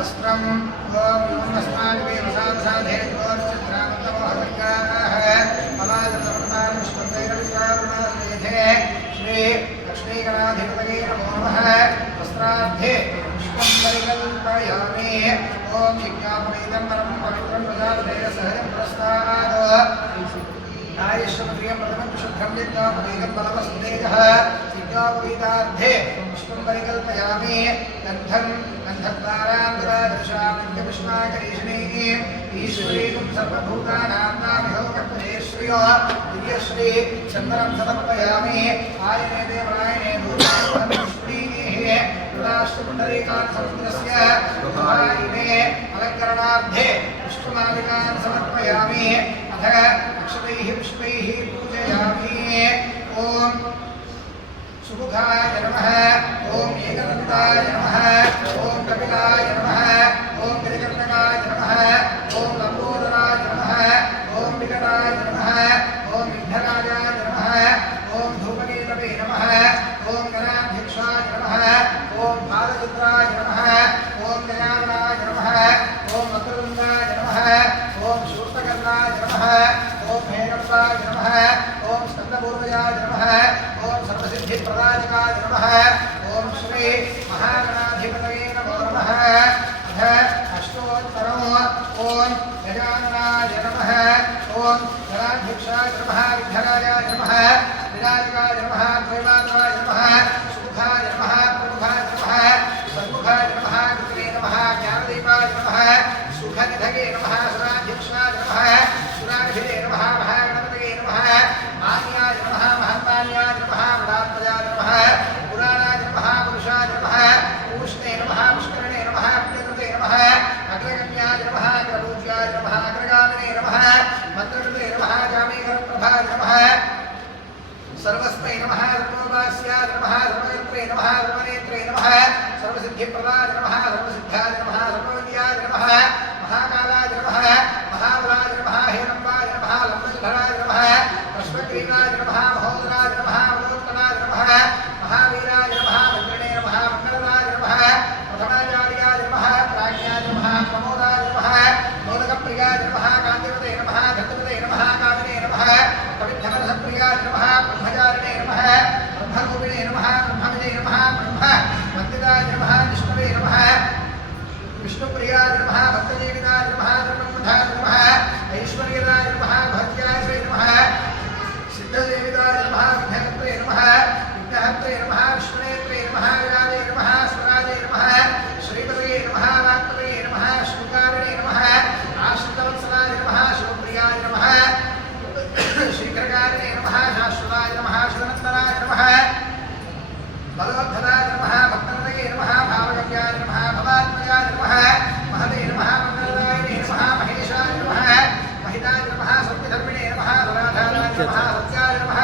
वस्त्रं ओम योमस्माभिः वसावसाधे गोर्चित्रामन्तमोहविकाः अवादतमतां विष्णुदैरविकारुणासेधे श्री लक्ष्मीगणाधिपतये नमो नमः वस्त्रार्थे पुष्पं परिकल्पयामि ओम यज्ञापवेदं परं पवित्रं प्रजापतेः सहजं पुरस्तात् आयुष्यप्रियं प्रथमं शुद्धं यज्ञापवेदं बलवस्तेजः यज्ञापवेदार्थे पुष्पं परिकल्पयामि गन्धं गन्धद्वारान्तरादर्शामित्यपुष्पाकरीषिणीः ईश्वरीं सर्वभूतानां नामिहोकपदेश्रियो दिव्यश्री चन्दनं समर्पयामि आयने देवायने भूतानि राष्ट्रपुण्डरीकान् समुद्रस्य आयने अलङ्करणार्थे पुष्पमालिकान् समर्पयामि अथ अक्षतैः पुष्पैः पूजयामि ॐ सुमुखाय नमः ॐ एकदन्ताय नमः ॐ कपिलाय नमः ॐ गिरिकर्णकाय नमः ॐ लम्बोदराय नमः ॐ विकटाय नमः ॐ विघ्नराजाय नमः ॐ धूमकेतवे नमः ॐ गणाध्यक्षाय नमः ॐ बालचित्राय नमः ॐ गजाननाय नमः ॐ वक्रतुण्डाय नमः ॐ शूर्पकर्णाय नमः ॐ हेरम्बाय नमः ॐ स्कन्दपूर्वजाय नमः ॐ सर्वसिद्धिप्रदायकाय नमः ॐ श्री महागणाधिपतये नमो नमः अथ अष्टोत्तरम् ॐ गजाननाय नमः ॐ गणाध्यक्षाय नमः विघ्नराजाय नमः विनायकाय नमः त्रैमात्राय नमः सुमुखाय नमः प्रमुखाय नमः सन्मुखाय नमः कृते नमः ज्ञानदीपाय नमः सुखनिधये नमः सुराध्यक्षाय नमः सुराभिधे नमः महागणपतये नमः मान्याय नमः महत्मान्याय नमः वदात्मजाय नमः पुराणाय नमः पुरुषाय नमः पूष्णे नमः पुष्करणे नमः पुण्यकृते नमः अग्रगण्याय नमः अग्रपूज्याय नमः अग्रगामिने नमः मन्त्रकृते नमः जामीकरप्रभाय नमः सर्वस्मै नमः सर्वोपास्याय नमः सर्वकर्त्रे नमः सर्वनेत्रे नमः सर्वसिद्धिप्रदाय नमः सर्वसिद्धाय नमः सर्वविद्याय नमः महाकालाय नमः महाबलाय नमः हेरम्बाय नमः लम्बोदराय नमः अश्वग्रीवाय नमः महोदराय नमः महोत्कलाय नमः महावीराय नमः मन्त्रणे नमः मङ्गलदाय नमः प्रथमाचार्याय नमः प्राज्ञाय नमः प्रमोदाय नमः मोदकप्रियाय नमः कान्तिपते नमः धन्तपते नमः कामिने नमः कविभ्रमरसप्रियाय नमः ब्रह्मचारिणे नमः ब्रह्मरूपिणे नमः ब्रह्मविदे नमः ब्रह्म वन्दिताय नमः विष्णवे नमः विष्णुप्रियाय नमः भक्तजीविताय नमः धर्ममुखाय नमः ऐश्वर्यदाय नमः भज्याय नमः सिद्धदेविताय नमः विघ्नहत्रे नमः विघ्नहत्रे नमः विष्णुनेत्रे नमः विराजे नमः स्वराजे नमः श्रीपतये नमः वाक्पतये नमः श्रीकारिणे नमः आश्रितवत्सलाय नमः शिवप्रियाय नमः शीघ्रकारिणे नमः शाश्वताय नमः शिवनन्दनाय नमः बलोद्धराय नमः भक्तनदये नमः भावगव्याय नमः भवात्मजाय नमः महदे नमः मङ्गलदायिने नमः महेशाय नमः महिताय नमः सत्यधर्मिणे नमः धराधाराय नमः सत्याय नमः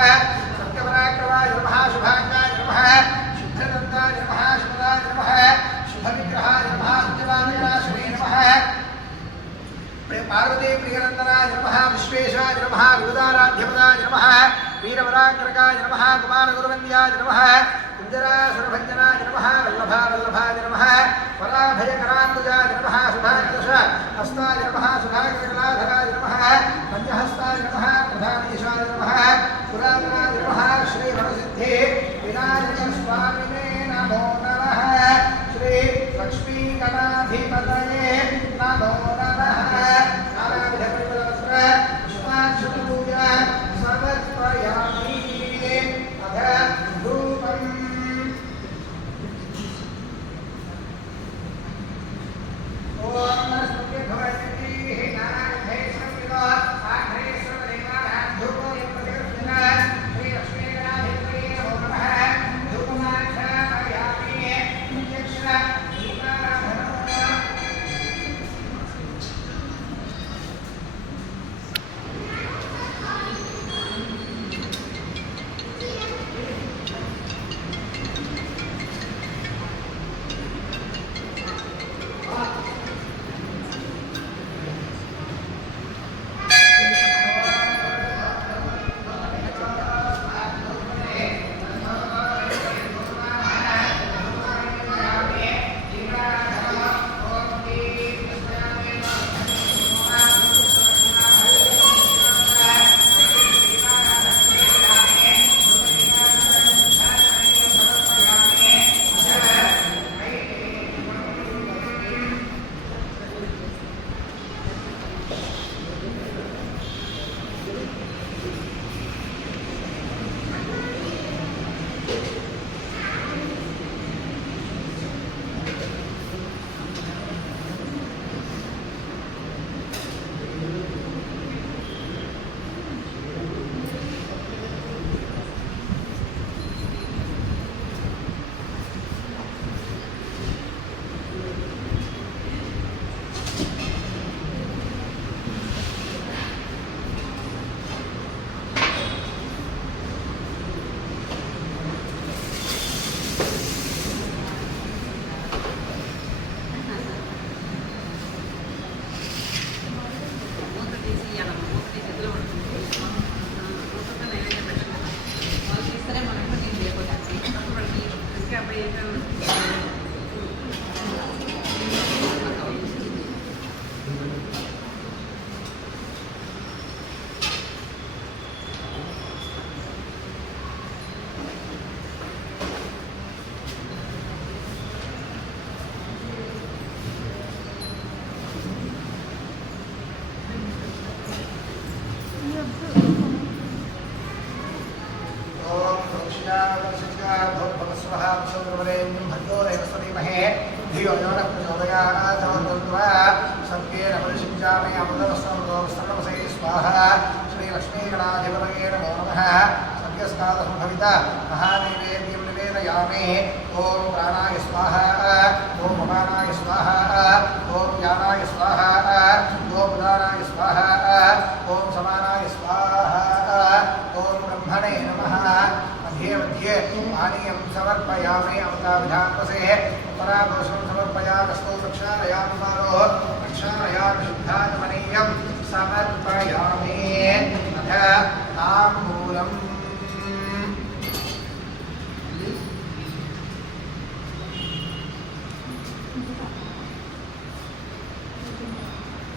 सत्यपराक्रमाय नमः शुभाङ्गाय नमः शुद्धदन्ताय नमः शुभदाय नमः शुभविग्रहाय नमः सत्यवानगणाश्रये नमः पार्वती प्रियनन्दनाय नमः विश्वेशाय नमः विबुधाराध्यपदाय नमः वीरवराक्रकाय नमः कुमारगुरुवन्द्याय नमः कुञ्जरासुरभञ्जनाय नमः वल्लभाय नमः वराभयकरान्बुजाय नमः सुधादश हस्ताय नमः सुधाकरकलाधराय नमः पञ्चहस्ताय नमः प्रधानेशाय नमः पुरातनाय नमः श्रीवरसिद्धे विनायकस्वामिने नमो नमः श्री लक्ष्मीगणाधिपतये नमो नमः नानाविधपरिमलवस्त्र पुष्पाक्षतपूजा समर्पयामि अथ धूपम् ॐ नमस्ते भगवती नारायणे सर्वविदा आघ्रे सर्वदेवानां धूपो यत्प्रतिगृह्णात् धियो यो न प्रचोदयात् तवद्वा सत्येन परिशिञ्चामि अमृतमस्वमृतोस्त्रणमसे स्वाहा श्रीलक्ष्मीगणाधिपतये नमो नमः सद्यस्कादसम्भविता महानैवेद्यं निवेदयामि ॐ प्राणाय स्वाहा ॐ भवानाय स्वाहा ॐ ज्ञानाय स्वाहा ॐ उदानाय स्वाहा ॐ समानाय स्वाहा ॐ ब्रह्मणे नमः मध्ये मध्ये पानीयं समर्पयामि अमृताभिधानवसे उत्तराघोषं समर्पयामि स्तौ प्रक्षालयामि मानो प्रक्षालयामि शुद्धात्मनीयं समर्पयामि अथ तां